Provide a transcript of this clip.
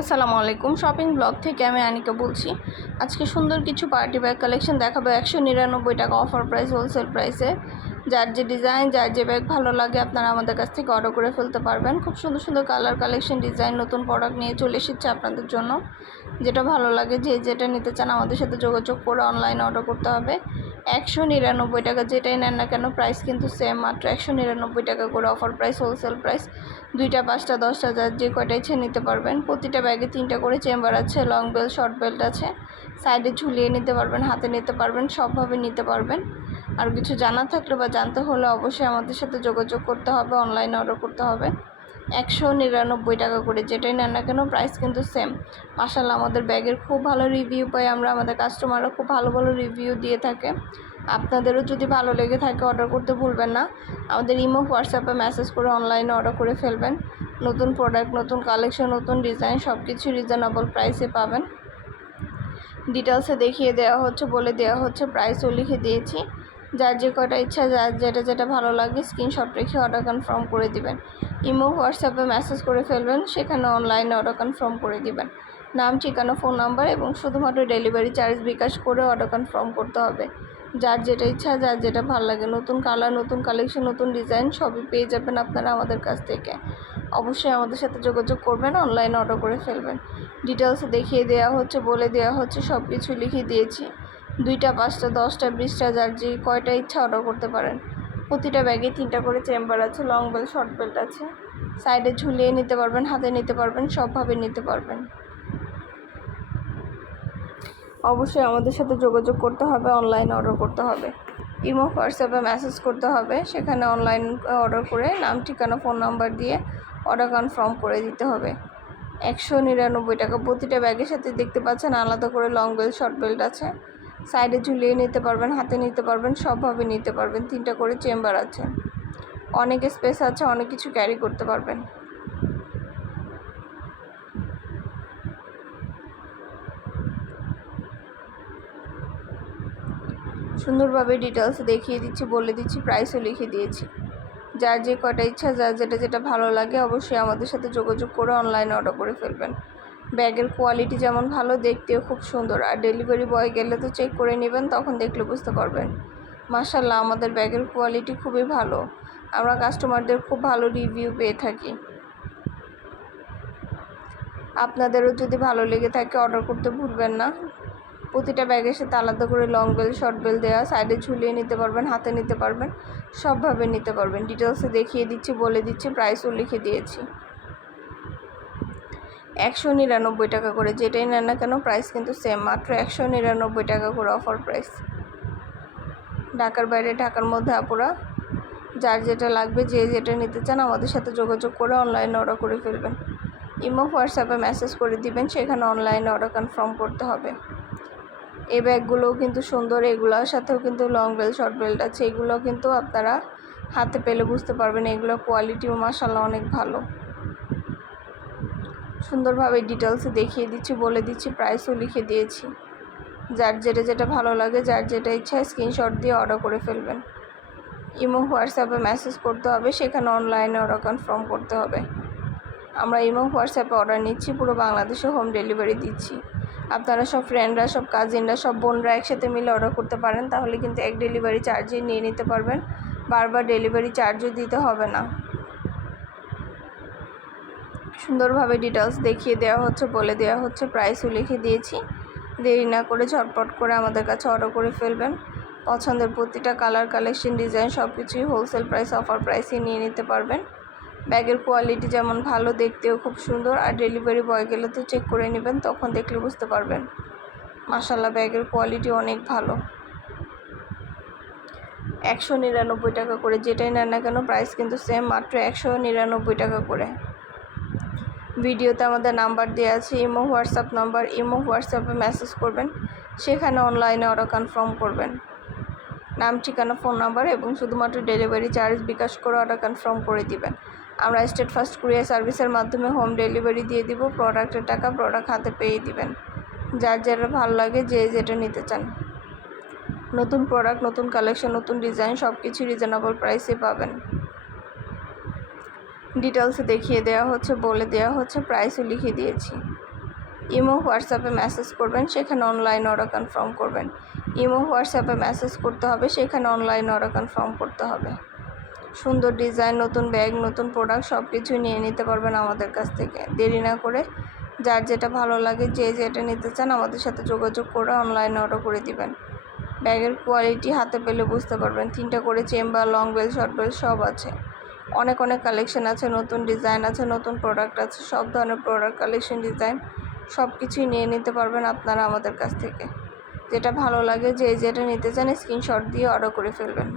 আসসালামু আলাইকুম। Shopping blog থেকে আমি আনিকা বলছি। আজকে সুন্দর কিছু পার্টি ব্যাগ কালেকশন দেখাবো 199 টাকা অফার প্রাইস, হোলসেল প্রাইসে। যার যে ডিজাইন, যার যে ব্যাগ ভালো লাগে আপনারা আমাদের কাছ থেকে অর্ডার করে ফেলতে পারবেন। খুব সুন্দর সুন্দর কালার কালেকশন, ডিজাইন, নতুন প্রোডাক্ট নিয়ে চলে এসেছে আপনাদের জন্য। যেটা ভালো লাগে, যে যেটা নিতে চান আমাদের সাথে যোগাযোগ করে অনলাইনে অর্ডার করতে হবে। 199 টাকা, যেটাই নেন না কেন প্রাইস কিন্তু সেম, মাত্র 199 টাকা করে অফার প্রাইস, হোলসেল প্রাইস। 2টা, 5টা, 10টা, যার যে কয়টা ইচ্ছে নিতে পারবেন। প্রতিটা ব্যাগে 3টা করে চেম্বার আছে, লং বেল্ট, শর্ট বেল্ট আছে। সাইডে ঝুলিয়ে নিতে পারবেন, হাতে নিতে পারবেন, সবভাবে নিতে পারবেন। আর কিছু জানা থাকলে বা জানতে হলে অবশ্যই আমাদের সাথে যোগাযোগ করতে হবে, অনলাইনে অর্ডার করতে হবে। 199 টাকা করে, যেটাই নেন না কেন প্রাইস কিন্তু সেম। মাশাআল্লাহ, আমাদের ব্যাগের খুব ভালো রিভিউ পাই আমরা, আমাদের কাস্টমাররা খুব ভালো ভালো রিভিউ দিয়ে থাকে। আপনাদেরও যদি ভালো লেগে থাকে অর্ডার করতে ভুলবেন না। আমাদের ইমো, হোয়াটসঅ্যাপে মেসেজ করে অনলাইনে অর্ডার করে ফেলবেন। নতুন প্রোডাক্ট, নতুন কালেকশন, নতুন ডিজাইন সব কিছু রিজনেবল প্রাইসে পাবেন। ডিটেলসে দেখিয়ে দেওয়া হচ্ছে, বলে দেওয়া হচ্ছে, প্রাইসও লিখে দিয়েছি। যার যে কয়টা ইচ্ছা, যার যেটা ভালো লাগে স্ক্রিনশট রেখে অর্ডার কনফার্ম করে দিবেন। ইমো, হোয়াটসঅ্যাপে মেসেজ করে ফেলবেন, সেখানে অনলাইনে অর্ডার কনফার্ম করে দিবেন। নাম, ঠিকানা, ফোন নাম্বার এবং শুধুমাত্র ডেলিভারি চার্জ বিকাশ করে অর্ডার কনফার্ম করতে হবে। যার যেটা ইচ্ছা, যার যেটা ভালো লাগে, নতুন কালার, নতুন কালেকশন, নতুন ডিজাইন সবই পেয়ে যাবেন আপনারা আমাদের কাছ থেকে। অবশ্যই আমাদের সাথে যোগাযোগ করবেন, অনলাইনে অর্ডার করে ফেলবেন। ডিটেলসে দেখিয়ে দেওয়া হচ্ছে, বলে দেওয়া হচ্ছে, সব কিছু লিখে দিয়েছি। 2টা, 5টা, 10টা, 20টা, যার যে কয়টা ইচ্ছা অর্ডার করতে পারেন। প্রতিটা ব্যাগে 3টা করে চেম্বার আছে, লং বেল্ট, শর্ট বেল্ট আছে। সাইডে ঝুলিয়ে নিতে পারবেন, হাতে নিতে পারবেন, সবভাবে নিতে পারবেন। অবশ্যই আমাদের সাথে যোগাযোগ করতে হবে, অনলাইনে অর্ডার করতে হবে। ইমো, হোয়াটসঅ্যাপে মেসেজ করতে হবে, সেখানে অনলাইন অর্ডার করে নাম, ঠিকানা, ফোন নাম্বার দিয়ে অর্ডার কনফার্ম করে দিতে হবে। 199 টাকা। প্রতিটা ব্যাগের সাথে দেখতে পাচ্ছেন আলাদা করে লং বেল্ট, শর্ট বেল্ট আছে। সাইডে ঝুলিয়ে নিতে পারবেন, হাতে নিতে পারবেন, সবভাবে নিতে পারবেন। 3টা করে চেম্বার আছে, অনেক স্পেস আছে, অনেক কিছু ক্যারি করতে পারবেন। সুন্দরভাবে ডিটেলস দেখিয়ে দিচ্ছি, বলে দিচ্ছি, প্রাইসও লিখে দিয়েছি। যার যে কয়টা ইচ্ছা, যার যেটা ভালো লাগে অবশ্যই আমাদের সাথে যোগাযোগ করে অনলাইনে অর্ডার করে ফেলবেন। ব্যাগের কোয়ালিটি যেমন ভালো, দেখতেও খুব সুন্দর। আর ডেলিভারি বয় গেলে তো চেক করে নেবেন, তখন দেখলে বুঝতে পারবেন। মাশাআল্লাহ, আমাদের ব্যাগের কোয়ালিটি খুবই ভালো। আমরা কাস্টমারদের খুব ভালো রিভিউ পেয়ে থাকি। আপনাদেরও যদি ভালো লেগে থাকে অর্ডার করতে ভুলবেন না। প্রতিটা ব্যাগের সাথে আলাদা করে লং বেল্ট, শর্ট বেল্ট দেওয়া, সাইডে ঝুলিয়ে নিতে পারবেন, হাতে নিতে পারবেন, সবভাবে নিতে পারবেন। ডিটেলসে দেখিয়ে দিচ্ছি, বলে দিচ্ছি, প্রাইসও লিখে দিয়েছি। 199 টাকা করে, যেটাই নেন না কেন প্রাইস কিন্তু সেম, মাত্র 199 টাকা করে অফার প্রাইস। ঢাকার বাইরে, ঢাকার মধ্যে আপুরা যার যেটা লাগবে, যে যেটা নিতে চান আমাদের সাথে যোগাযোগ করে অনলাইনে অর্ডার করে ফেলবেন। ইমো, হোয়াটসঅ্যাপে মেসেজ করে দিবেন, সেখানে অনলাইনে অর্ডার কনফার্ম করতে হবে। এই ব্যাগগুলোও কিন্তু সুন্দর, এগুলোর সাথেও কিন্তু লং বেল্ট, শর্ট বেল্ট আছে। এগুলোও কিন্তু আপনারা হাতে পেলে বুঝতে পারবেন, এগুলো কোয়ালিটিও মাশাআল্লাহ অনেক ভালো। সুন্দরভাবে ডিটেলসে দেখিয়ে দিচ্ছি, বলে দিচ্ছি, প্রাইসও লিখে দিয়েছি। যার যেটা ভালো লাগে, যার যেটা ইচ্ছা স্ক্রিনশট দিয়ে অর্ডার করে ফেলবেন। ইমো, হোয়াটসঅ্যাপে মেসেজ করতে হবে, সেখানে অনলাইনে অর্ডার কনফার্ম করতে হবে। আমরা ইমো, হোয়াটসঅ্যাপে অর্ডার নিচ্ছি, পুরো বাংলাদেশে হোম ডেলিভারি দিচ্ছি। আপনারা সব ফ্রেন্ডরা, সব কাজিনরা, সব বোনরা একসাথে মিলে অর্ডার করতে পারেন, তাহলে কিন্তু এক ডেলিভারি চার্জই নিয়ে নিতে পারবেন, বারবার ডেলিভারি চার্জও দিতে হবে না। সুন্দরভাবে ডিটেলস দেখিয়ে দেওয়া হচ্ছে, বলে দেওয়া হচ্ছে, প্রাইসও লিখে দিয়েছি। দেরি না করে ঝটপট করে আমাদের কাছে অর্ডার করে ফেলবেন। পছন্দের প্রতিটা কালার, কালেকশন, ডিজাইন সব কিছুই হোলসেল প্রাইস, অফার প্রাইসে নিয়ে নিতে পারবেন। ব্যাগের কোয়ালিটি যেমন ভালো, দেখতেও খুব সুন্দর। আর ডেলিভারি বয় গেলে তো চেক করে নেবেন, তখন দেখলে বুঝতে পারবেন। মাশাআল্লাহ, ব্যাগের কোয়ালিটি অনেক ভালো। 199 টাকা করে, যেটাই নেন না কেন প্রাইস কিন্তু সেম, মাত্র 199 টাকা করে। ভিডিওতে আমাদের নাম্বার দেওয়া আছে, ইমো, হোয়াটসঅ্যাপ নাম্বার। ইমো, হোয়াটসঅ্যাপে মেসেজ করবেন, সেখানে অনলাইনে অর্ডার কনফার্ম করবেন। নাম, ঠিকানা, ফোন নাম্বার এবং শুধুমাত্র ডেলিভারি চার্জ বিকাশ করে অর্ডার কনফার্ম করে দিবেন। আমরা স্টেট ফার্স্ট কুরিয়ার সার্ভিসের মাধ্যমে হোম ডেলিভারি দিয়ে দিব। প্রোডাক্টের টাকা প্রোডাক্ট হাতে পেয়ে দিবেন। যার যেটা ভালো লাগে, যে যেটা নিতে চান। নতুন প্রোডাক্ট, নতুন কালেকশন, নতুন ডিজাইন সব কিছু রিজনেবল প্রাইসে পাবেন। ডিটেলসে দেখিয়ে দেওয়া হচ্ছে, বলে দেওয়া হচ্ছে, প্রাইসও লিখে দিয়েছি। ইমো হোয়াটসঅ্যাপে মেসেজ করবেন, সেখানে অনলাইন অর্ডার কনফার্ম করবেন। ইমো হোয়াটসঅ্যাপে মেসেজ করতে হবে, সেখানে অনলাইন অর্ডার কনফার্ম করতে হবে। সুন্দর ডিজাইন, নতুন ব্যাগ, নতুন প্রোডাক্ট সব কিছুই নিয়ে নিতে পারবেন আমাদের কাছ থেকে। দেরি না করে যার যেটা ভালো লাগে, যে যেটা নিতে চান আমাদের সাথে যোগাযোগ করে অনলাইনে অর্ডার করে দিবেন। ব্যাগের কোয়ালিটি হাতে পেলে বুঝতে পারবেন। 3টা করে chamber, long bell, short bell সব আছে। অনেক কালেকশন আছে, নতুন ডিজাইন আছে, নতুন প্রোডাক্ট আছে। সব ধরনের প্রোডাক্ট, কালেকশন, ডিজাইন সব কিছুই নিয়ে নিতে পারবেন আপনারা আমাদের কাছ থেকে। যেটা ভালো লাগে, যে যেটা নিতে চান স্ক্রিনশট দিয়ে অর্ডার করে ফেলবেন।